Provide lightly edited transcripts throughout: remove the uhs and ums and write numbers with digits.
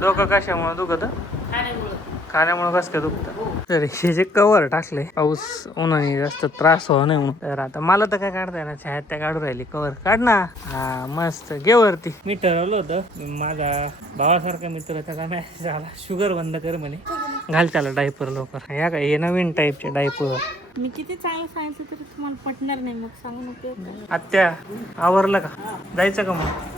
डोकं कशामुळे दुखत? खाण्यामुळे कसं काय दुखतं? तर हे जे कवर टाकले पाऊस उन्हाने जास्त त्रास हो नाही म्हणून, तर आता मला तर काय काढता ना, छायात त्या काढून राहिली. कवर काढ ना. हा मस्त घे वरती. मी ठरवलं होतं, माझा भावासारखा मित्र त्याचा मॅसेज आला, शुगर बंद कर म्हणे, घाल त्याला डायपर लवकर. या काय हे नवीन टाईपचे डायपर. मी किती चांगलं सांगितलं तरी तुम्हाला पटणार नाही, मग सांगू नको. आत्या आवरलं का? जायचं का मग?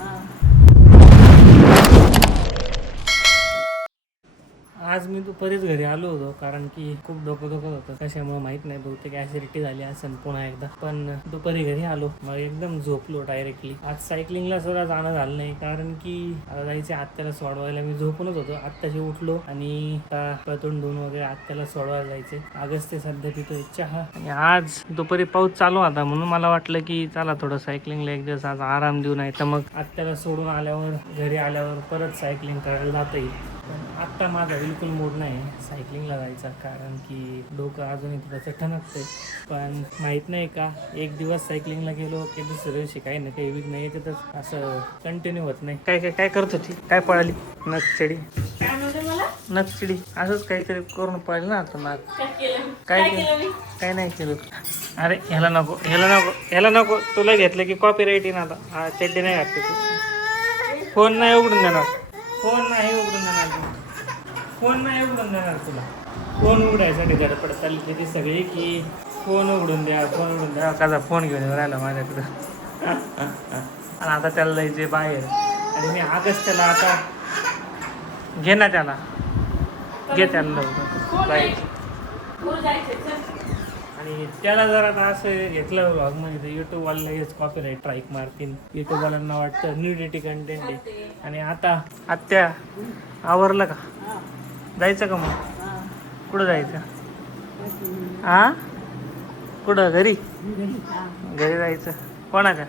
आज मी दुपारीच घरी आलो होतो, कारण की खूप डोकं दुखत होतं. कशामुळे माहित नाही, बहुतेक ऍसिडिटी झाली असेल पुन्हा एकदा. पण दुपारी घरी आलो, मग एकदम झोपलो डायरेक्टली. आज सायकलिंगला सुद्धा जाणं झालं नाही, कारण की जायचे आत्याला सोडवायला. मी झोपूनच होतो, आत्ताशी उठलो आणि तोंड धुवून वगैरे आत्याला सोडवायला जायचे. आगच ते सध्या पितोय चहा. आणि आज दुपारी पाऊस चालू होता, म्हणून मला वाटलं की चला थोडं सायकलिंगला एक दिवस आज आराम देऊ, नाही तर मग आत्याला सोडून आल्यावर घरी आल्यावर परत सायकलिंग करायला जाता येईल. पण आत्ता माझा बिलकुल मूड नाही सायकलिंगला जायचा, कारण की डोकं अजूनही त्याचं ठणकते. पण माहीत नाही का, एक दिवस सायकलिंगला गेलो की दुसऱ्या दिवशी काही ना काही विघ्न येतातच, असं कंटिन्यू होत नाही. काय काय काय करत होती? काय पळाली? नक्षडी नक्षडी असंच काहीतरी करून पळाली ना आता नाक. काय केलं? काय नाही केलं. अरे ह्याला नको, ह्याला नको, ह्याला नको. तुला घेतलं की कॉपी राईट येईन आता. हा चड्डी नाही घातली तू. फोन नाही उघडून देणार, फोन नाही उघडून देणार, फोन नाही उघडून देणार तुला. फोन उघडायसाठी धडपड चालली त्याची सगळी की फोन उघडून द्या, फोन उघडून द्या. काचा फोन घेऊन राहिला माझ्याकडं. आणि आता त्याला जायचे बाहेर, आणि मी आगच त्याला आता घे ना, त्याला घे, त्याला लवकर बाहेर. आणि त्याला जर आता असं घेतलं व्लॉग मध्ये तर युट्यूबवाला हेच कॉपीराईट स्ट्राईक मारतील. युट्यूबवाल्यांना वाटतं न्यूडिटी कंटेंट आहे. आणि आता आत्या आवरलं का? जायचं का मग? कुठं जायचं? हा कुठं? घरी? घरी जायचं. कोणाच्या?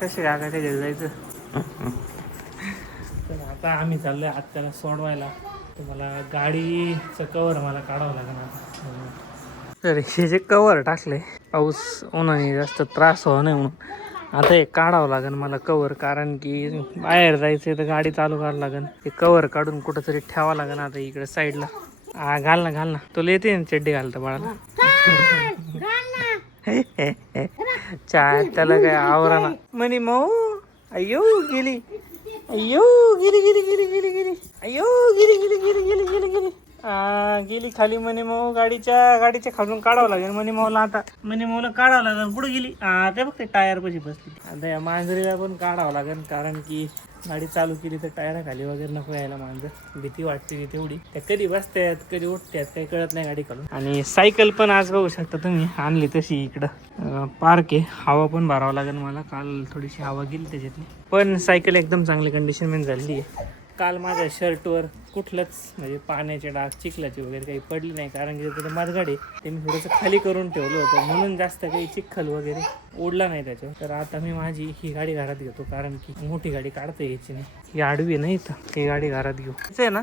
कशी काकाच्या घरी जायचं. तर आता आम्ही चाललोय आत्याला सोडवायला. तुम्हाला गाडीचं कवर मला काढावं लागणार. तर हे जे कवर टाकले पाऊस उन्हाने जास्त त्रास हो नाही म्हणून, आता हे काढावं लागेल मला कवर, कारण की बाहेर जायचं तर गाडी चालू करावं लागेल. ते कवर काढून कुठंतरी ठेवावं लागेल आता इकडे साईडला. हा घाल ना, घाल ना. तुला येते ना चड्डी घालतं बाळाला? चाय त्याला काय आवरा ना म्हणे. मऊ अय्यो गेली, अय्यो गेली गेली गेली गेली गेली, अय्यो गेली गेली गेली गेली गेली गेली गेली खाली म्हणे. मऊ गाडीच्या खालून काढावं लागेल म्हणे मऊला. आता म्हणे मऊला काढावं लागेल. कुठं गेली? ते बघ ते टायर पाशी बसली. आता या मांजरीला पण काढावं लागेल, कारण की गाडी चालू केली तर टायरा खाली वगैरे नको यायला. मांजर भीती वाटते की तेवढी. त्या कधी बसतात कधी उठतात काही कळत नाही गाडी काढून. आणि सायकल पण आज बघू शकता तुम्ही आणली तशी इकडं पार्क आहे. हवा पण भरावं लागेल मला, काल थोडीशी हवा गेली त्याच्यातली. पण सायकल एकदम चांगली कंडिशनमध्ये झालेली आहे. काल माझ्या शर्टवर कुठलंच म्हणजे पाण्याचे डाग चिखलाचे वगैरे काही पडले नाही, कारण की तिथे मधगाडी ते मी थोडंसं खाली करून ठेवलं होतं, म्हणून जास्त काही चिखल वगैरे उडला नाही त्याच्यावर. तर आता मी माझी ही गाडी घरात घेतो, कारण की मोठी गाडी काढता यायची नाही. ही आडवी नाही तर ही गाडी घरात घेऊ. आहे ना,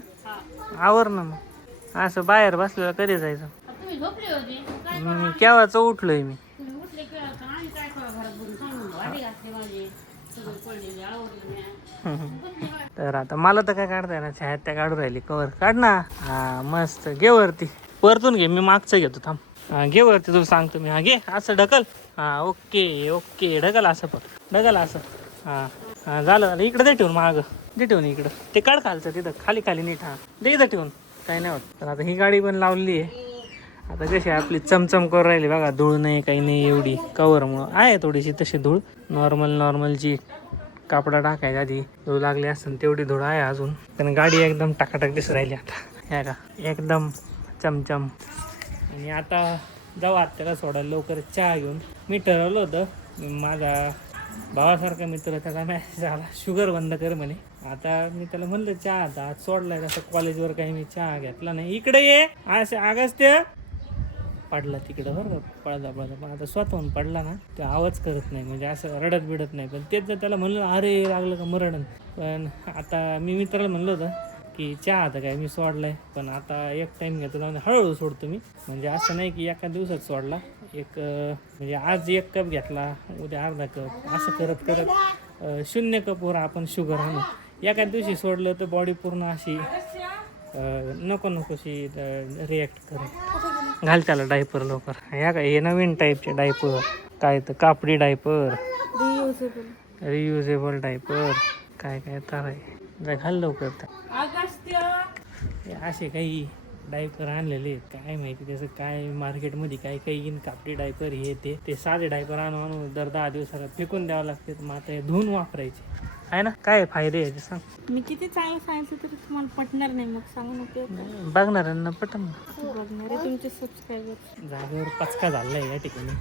आवर ना मग. असं बाहेर बसलेलं कधी जायचं? केव्हाच उठलोय मी. तर आता मला तर काय काढताय ना, छायात त्या काढून राहिली. कवर काढ ना. हा मस्त घे वरती. परतून घे, मी मागचं घेतो. थांब. घे वरती, तुला सांगतो मी. हा घे, असं ढकल. हा ओके ओके, ढकल असं, पण ढकल असं. हा झालं झालं. इकडं दे ठेवून, मागं दे ठेवून इकडं. ते काढ खालचं तिथं खाली खाली नीट. हा दे इथं ठेवून, काही नाही होत. तर आता ही गाडी पण लावली आहे. आता कशी आपली चमचम करून राहिली बघा. धूळ नाही काही नाही एवढी, कवरमुळं आहे थोडीशी तशी धूळ. नॉर्मलची कापडा टाकायच्या आधी धूळ लागली असेल तेवढी धूळ आहे अजून. पण गाडी एकदम टाकाटाक दिसून राहिली आता, ह्या का एकदम चमचम. आणि आता जाऊ आत्याला सोडायला लवकर चहा घेऊन. मी ठरवलं होतं, माझा भावासारखा मित्र त्याचा मॅसेज आला, शुगर बंद कर म्हणे. आता मी त्याला म्हणलं चहा आता आज सोडलाय, तसं कॉलेजवर काही मी चहा घेतला नाही. इकडे ये, असं आगस्त्य पडला तिकडं बरं का, पळता पण आता स्वतःहून पडला ना, ते आवाज करत नाही, म्हणजे असं रडत बिडत नाही. पण तेच जर त्याला म्हणलं अरे लागलं का मरडन. पण आता मी मित्राला म्हणलं होतं की चहा आता काय मी सोडलाय, पण आता एक टाईम घेतो, हळूहळू सोडतो मी. म्हणजे असं नाही की एका दिवसात सोडला. म्हणजे आज 1 कप घेतला, उद्या अर्धा कप, असं करत करत 0 कपवर आपण शुगर आणू. एका दिवशी सोडलं तर बॉडी पूर्ण अशी नको नकोशी रिॲक्ट करत. घाल त्याला डायपर लवकर. या काय हे नवीन टाईपचे डायपर काय तर कापडी डायपर, रियुजेबल डायपर काय काय तर आहे. घाल लवकर. हे असे काही डायपर आणलेले आहेत काय माहिती त्याचं काय मार्केटमध्ये काय काही इन कापडी डायपर हे ते साधे डायपर आणून दर 10 दिवसाला फेकून द्यावं लागते. मग आता हे धुवून वापरायचे आहे ना. काय फायदे आहे सांग. मी किती चांगलं सांगितलं तरी तुम्हाला पटणार नाही, मग सांगू नको. बघणाऱ्यांना पटन बघणारे तुमचे सबस्क्रायबर. जागेवर पचका झाला आहे या ठिकाणी.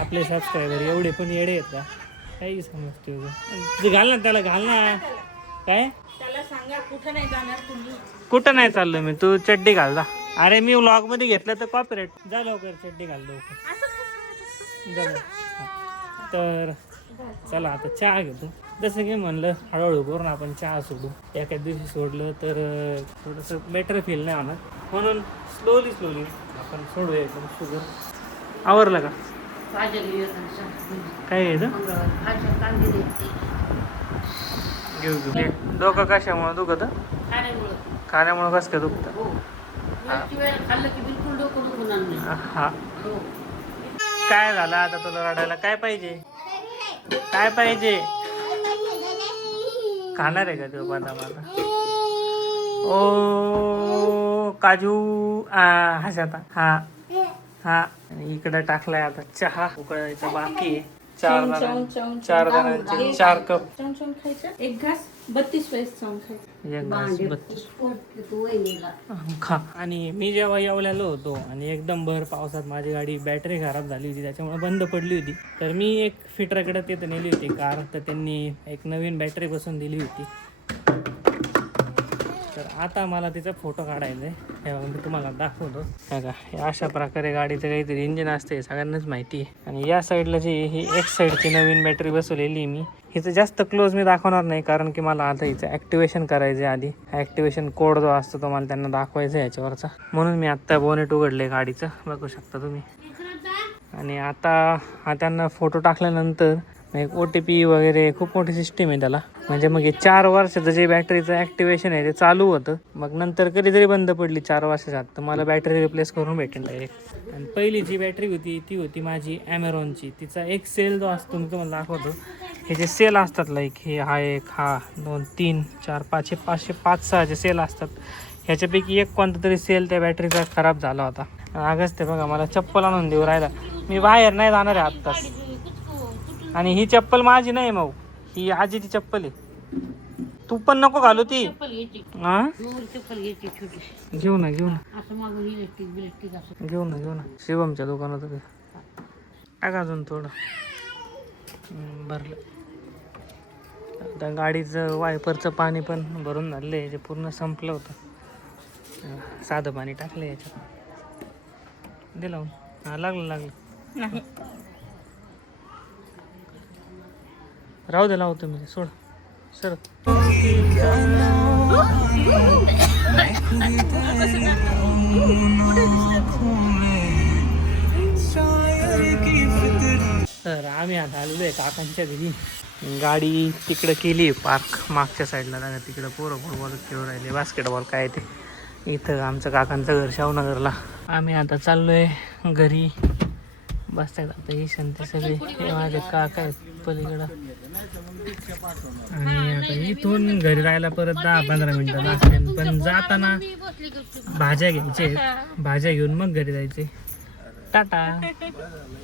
आपले सबस्क्रायबर एवढे पण येडे आहेत का काही समजते. तुझे घाल ना त्याला, घाल ना. काय त्याला सांगा कुठं नाही जाणार तुम्ही. कुठं नाही चाललो मी, तू चड्डी घाल जा. अरे मी व्लॉग मध्ये घेतलं तर कॉपीराइट. जा लवकर चड्डी घाल लवकर. जा. तर चला आता चहा घेतो. जसं की म्हणलं हळूहळू करून आपण चहा सोडू. एका दिवशी सोडलं तर थोडंसं बेटर फील नाही होणार, म्हणून स्लोली आपण सोडूया एकदम शुगर. आवरलं का काय घ्यायचं घेऊ. डोकं कशामुळे दुखत? खाण्यामुळे कसं काय दुखतं? हा काय झालं आता तुला रडायला? काय पाहिजे? काय पाहिजे? खाणार आहे का तो बदाम आता? ओ काजू हसाता. हा हा इकडे टाकलाय आता चहा उकळायचा बाकी आहे. 4 जणांचे 4 कप. खायचं एक घास 32 वेळेस चावून खायचं. खा. आणि मी जेव्हा येवल्यालो होतो आणि एकदम भर पावसात माझी गाडी बॅटरी खराब झाली होती, त्याच्यामुळे बंद पडली होती. तर मी एक फिटराकडे तिथं नेली होती कार, तर त्यांनी एक नवीन बॅटरी बसवून दिली होती. तर आता मला तिचा फोटो काढायचा आहे, तेव्हा मी तुम्हाला दाखवतो. बघा हे अशा प्रकारे गाडीचं काहीतरी इंजिन असते, सगळ्यांनाच माहिती आहे. आणि या साईडला जी ही एक साईडची नवीन बॅटरी बसवलेली मी हिचं जास्त क्लोज मी दाखवणार नाही, कारण की मला आता हिचं ॲक्टिवेशन करायचं आहे. आधी ॲक्टिवेशन कोड जो असतो तो मला त्यांना दाखवायचा आहे याच्यावरचा, म्हणून मी आत्ता बोनेट उघडले गाडीचं, बघू शकता तुम्ही. आणि आता हा त्यांना फोटो टाकल्यानंतर एक OTP वगैरे खूप मोठी सिस्टीम आहे त्याला. म्हणजे मग हे 4 वर्षाचं जे बॅटरीचं ॲक्टिवेशन आहे ते चालू होतं, मग नंतर कधी जरी बंद पडली 4 वर्षाच्या आत तर मला बॅटरी रिप्लेस करून भेटेल डायरेक्ट. आणि पहिली जी बॅटरी होती ती होती माझी ॲमेरॉनची. तिचा एक सेल जो असतो मी तुम्हाला दाखवतो. हे जे सेल असतात लाईक हे हा 1 हा 2 3 4 5 हे 5-6 जे सेल असतात, ह्याच्यापैकी एक कोणता तरी सेल त्या बॅटरीचा खराब झाला होता. आगच ते बघा मला चप्पल आणून देऊ राहिला. मी बाहेर नाही जाणार आहे आत्ताच. आणि ही चप्पल माझी नाही मग, ही आजीची चप्पल आहे. तू पण नको घालू ती. हा घेऊ ना शिवमच्या दुकानात टाका अजून थोडं भरलं. आता गाडीचं वायपरचं पाणी पण भरून झालं आहे, जे पूर्ण संपलं होतं. साधं पाणी टाकलं याच्यात, दिलं हा लागलं नाही. राहू दे, लावतो मी, सोड सर. तर आम्ही आता आलेलो आहे काकांच्या घरी. गाडी तिकडं केली पार्क मागच्या साईडला. जागा तिकडं पोरं फुटबॉल खेळू राहिले, बास्केटबॉल काय ते. इथं आमचं काकांचं घर शाहूनगरला. आम्ही आता चाललोय घरी. बसतात आता ईशान ते सगळे. हे माझे काका आहेत पलीकडं. आणि आता इथून घरी राहायला परत 10-15 मिनिटं लागतील, पण जाताना भाज्या घ्यायचे, भाज्या घेऊन मग घरी जायचे. टाटा.